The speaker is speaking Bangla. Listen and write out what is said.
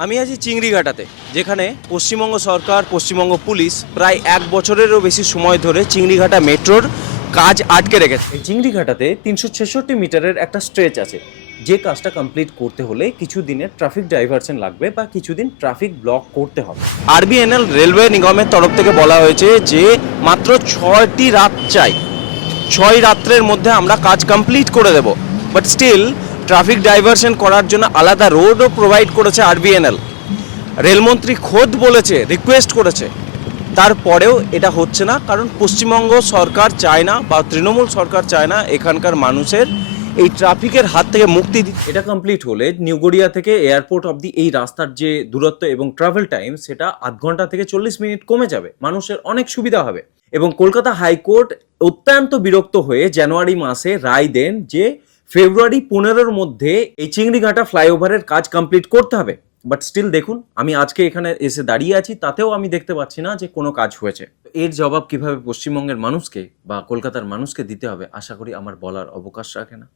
আমি আছি চিংড়িঘাটাতে, যেখানে পশ্চিমবঙ্গ সরকার, পশ্চিমবঙ্গ পুলিশ প্রায় 1 বছরেরও বেশি সময় ধরে চিংড়িঘাটা মেট্রোর কাজ আটকে রেখেছে। এই চিংড়িঘাটাতে 366 মিটারের একটা স্ট্রেচ আছে, যে কাজটা কমপ্লিট করতে হলে কিছু দিনের ট্রাফিক ডাইভারশন লাগবে বা কিছুদিন ট্রাফিক ব্লক করতে হবে। আরবিএনএল রেলওয়ে নিগমের তরফ থেকে বলা হয়েছে যে মাত্র 6টি রাত চাই, 6 রাত্রের মধ্যে আমরা কাজ কমপ্লিট করে দেব। বাট স্টিল ট্রাফিক ডাইভারশন করার জন্য আলাদা রোডও প্রোভাইড করেছে আরবিএনএল। রেলমন্ত্রী খোদ বলেছে, রিকোয়েস্ট করেছে, তারপরেও এটা হচ্ছে না, কারণ পশ্চিমবঙ্গ সরকার চায় না বা তৃণমূল সরকার চায় না এখানকার মানুষের এই ট্রাফিকের হাত থেকে মুক্তি দিতে। এটা কমপ্লিট হলে নিউ গড়িয়া থেকে এয়ারপোর্ট অবধি এই রাস্তার যে দূরত্ব এবং ট্রাভেল টাইম, সেটা আধ ঘন্টা থেকে 40 মিনিট কমে যাবে, মানুষের অনেক সুবিধা হবে। এবং কলকাতা হাইকোর্ট অত্যন্ত বিরক্ত হয়ে জানুয়ারি মাসে রায় দেন যে ফেব্রুয়ারি 15-র মধ্যে এই চিংড়িঘাটা ফ্লাইওভারের কাজ কমপ্লিট করতে হবে। বাট স্টিল দেখুন, আমি আজকে এখানে এসে দাঁড়িয়ে আছি, তাতেও আমি দেখতে পাচ্ছি না যে কোনো কাজ হয়েছে। এর জবাব কিভাবে পশ্চিমবঙ্গের মানুষকে বা কলকাতার মানুষকে দিতে হবে, আশা করি আমার বলার অবকাশ রাখে না।